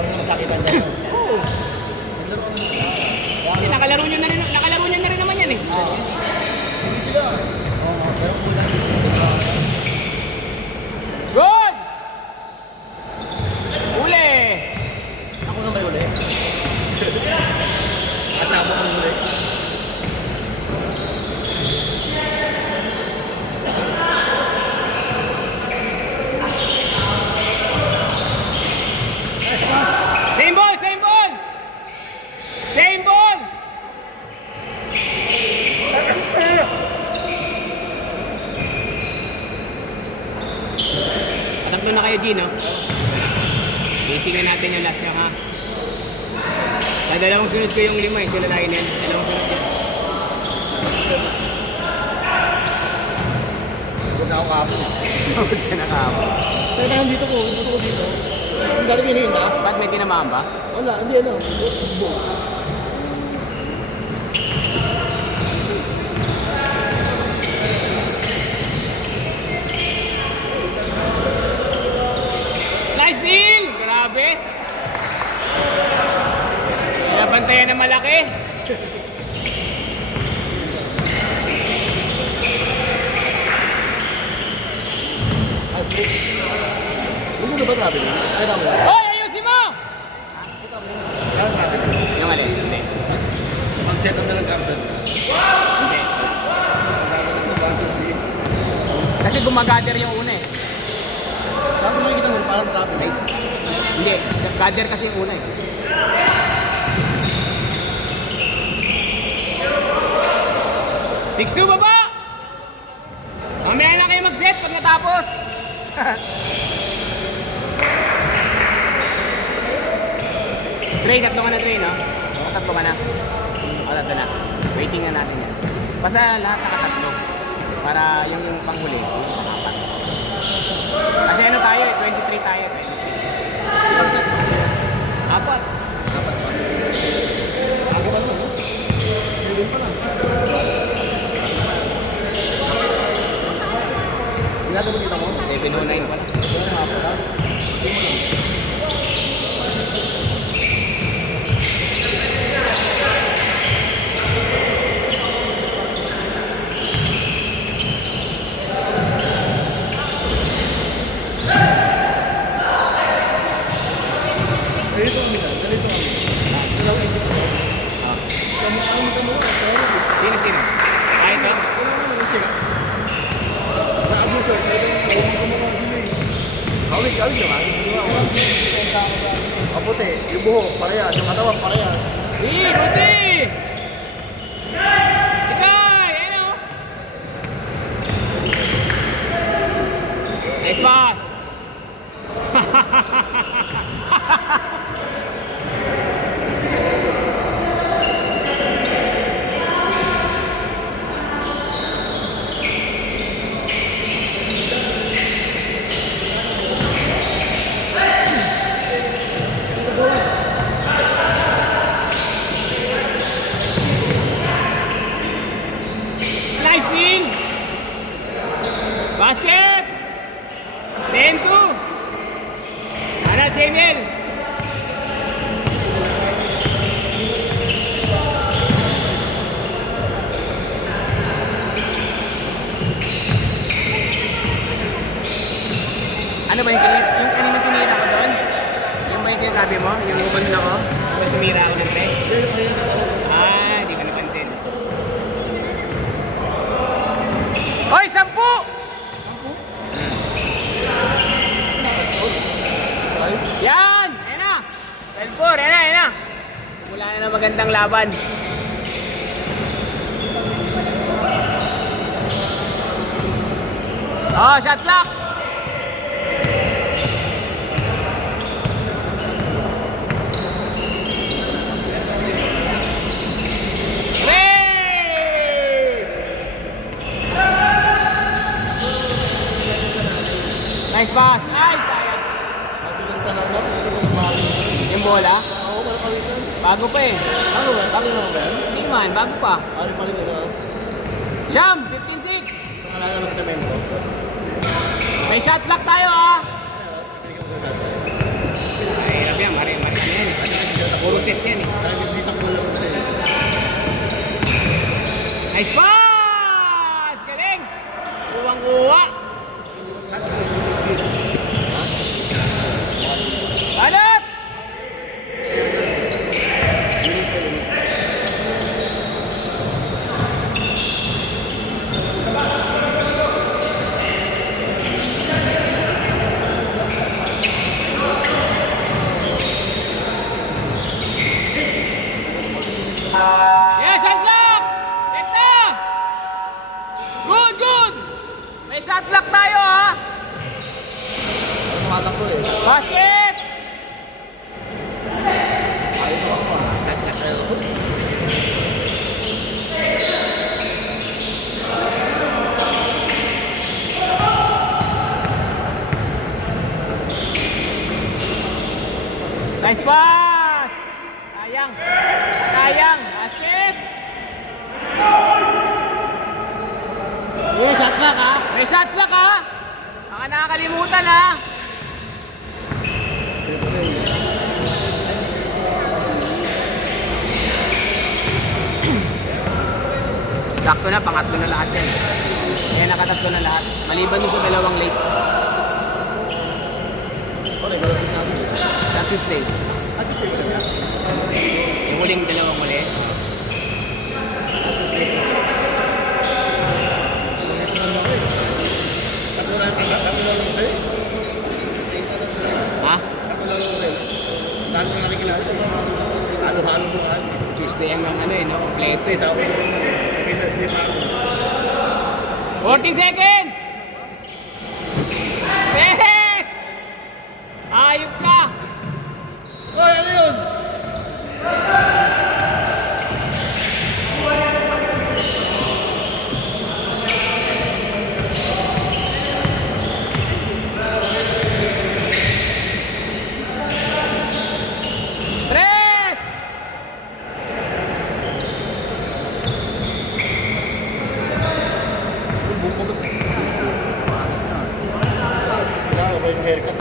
Dami na masakitan dyan. Oo. Nakalaro nyo na rin naman yan eh. Hindi sila. Oo, pero kulang. Good! Uli! Ako na may uli. At nabo ang uli. Same ball! Same ball! Same ball! Patatlo na kayo, Gino. Isingan natin yung last round, ha? Sa dalawang sunod ko yung 5 eh. Sila lain yan. Dalawang sunod yan. Huwag na ako kapon. Huwag ka na kapo. Pero kaya dito ko dito. Ang dami pinihin na. Ba't may tinamaan ba? Wala, hindi ano. Nice deal! Grabe! Pinabantayan na malaki. Hindi na ba grabe yun? Kaya mo. Hoy! Ayusin mo! Kaya grabe. Yung alin? Hindi. Mag-set up na lang caption. Hindi. Kasi gumagather yung una eh. Grabe makikita mo, parang traffic. Hindi. Gather kasi yung una eh. Six two baba! Mamaya na kayo mag-set pag natapos. Train, tatlo ka na train, no? Tatlo ka na. O, tatlo na. Waiting na natin yan. Basta lahat nakatatlo. Para yung panghuli, yung pang-apat. Kasi ano tayo eh, 23 tayo. 23. Apat. Dapat ba? Ako ba ito? Sige pa lang. Hindi mo kita mo? 709 pala. Ganito ang mita. Ganito ang mita. Ilaw ang mita. Ang mita mo. Sino? Ah, ito? Na-abuso. Awig naman. Kaputi, yung buho, parehas. Yung katawan, parehas. Buti! Ikay! Ano? Nice pass! Nice win! Basket! 10-2! Ano, Jamel? Ano ba yung kanina tinira ko doon? Yung ba yung sinasabi mo? Yung umanon ako? Yung tumira ako ng tres? Ah, di ko napansin. Hoy, 10! Yan! Ayan na! 12-4, ayan na! Wala na ng magandang laban. Oh, shot clock! Nice pass! Ay, sayang! Mabilis na lang na. Yung bola? Oo, malapalitan. Bago pa eh. Ano ba? Ano naman ba yan? Hindi naman, bago pa. Palitan na. Siyam! 15-6! Pangalan ng semento. May shot clock tayo ah! Ay, hirap yan, mare. set yan eh. Hindi takbo lang na rin. Nice pass! Galing! Kuwang-kuwa! Balot! Yes, shot clock! Ito! Good, good! May shot clock tayo ha! Tumatakbo eh. Basket! Ayaw mo ako ah. Kanya kayo. Nice pass! Sayang! Sayang! Basket! May shot clock ha. May shot clock ha! Baka nakakalimutan ha! Sakto na, pangatlo na lahat yan. Kaya nakatatlo na lahat. Maliban dun sa dalawang late. Okay, gawin natin. Sa Tuesday. At least take na. Yung huling dalawang huli. Takbo lang sa'yo. Ha? Takbo lang sa'yo. Dami ko nakikilala. Halo-halo mo ka. Tuesday ang ano eh, no? Complex. Tuesday, sabi ko. Nakita si Marco. 14 seconds! Yes! Ayop ka! Hoy, ano yun? Tres! Bumubog. Wala ko ba yung haircut?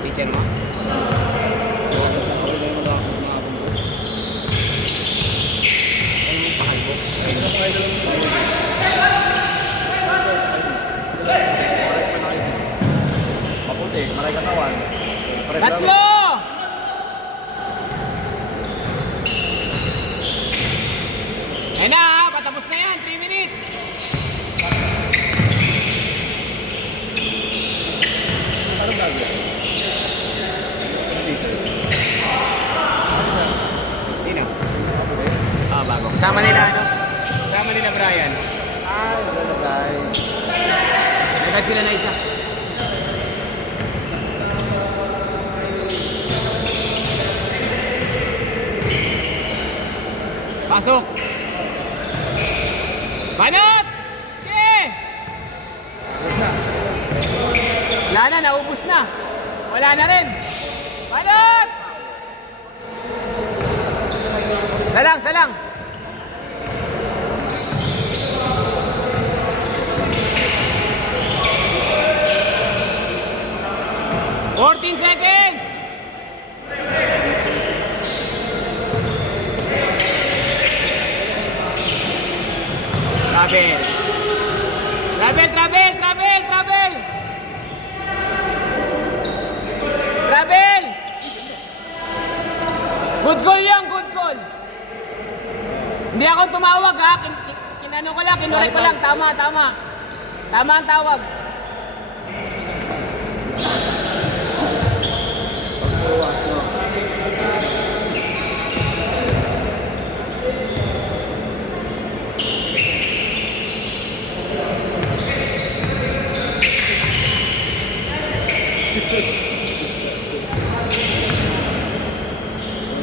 Teacher mo? Anong pakalbo? Maputi, malay katawan. Tatlo! Ayun na ha, patapos na yan, 3 minutes. Anong gagawin? Sino? Ah, bago. Kasama nila ano? Kasama nila Brian. Wala tayo. Nagad sila na isa. Pasok! Banot! Okay! Wala na, naubos na. Wala na rin. Banot! Salang, salang. "14 seconds! Travel! Travel, travel, travel, travel! Travel! Good call yan, good call! Hindi ako tumawag ha, kinano ko lang, kinurek ko lang, tama, tama. Tama ang tawag.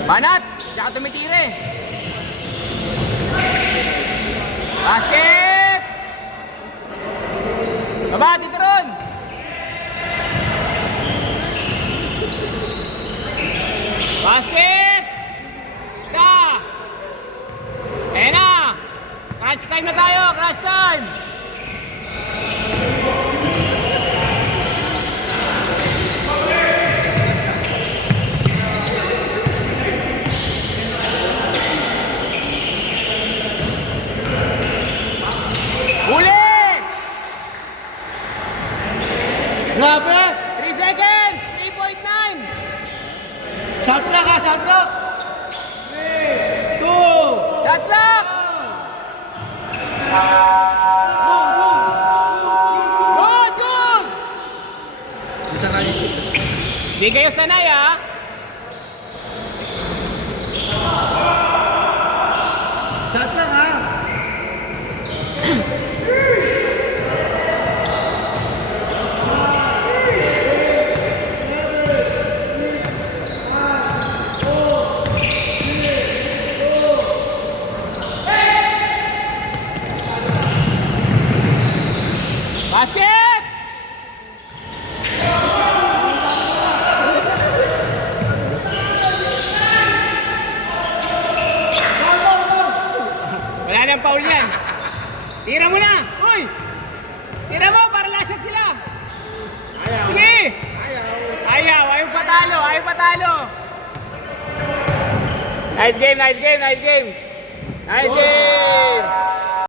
Banat! Hindi ako tumitire. Basket! Baba, dito ron! Basket! Isa! Ayan na! Crunch time na tayo! Crunch time! Grabe! 3 seconds! 3.9! Shot clock ha, shot clock! 3, 2, Shot clock! Good! Good! Isa kayo. Di kayo sanay ah! shot clock ha! Basket! Wala nang foul yan. Tira mo na! Uy! Tira mo para last shot sila! Sige! Ayaw patalo, ayaw patalo! Nice game, nice game, nice game! Nice game!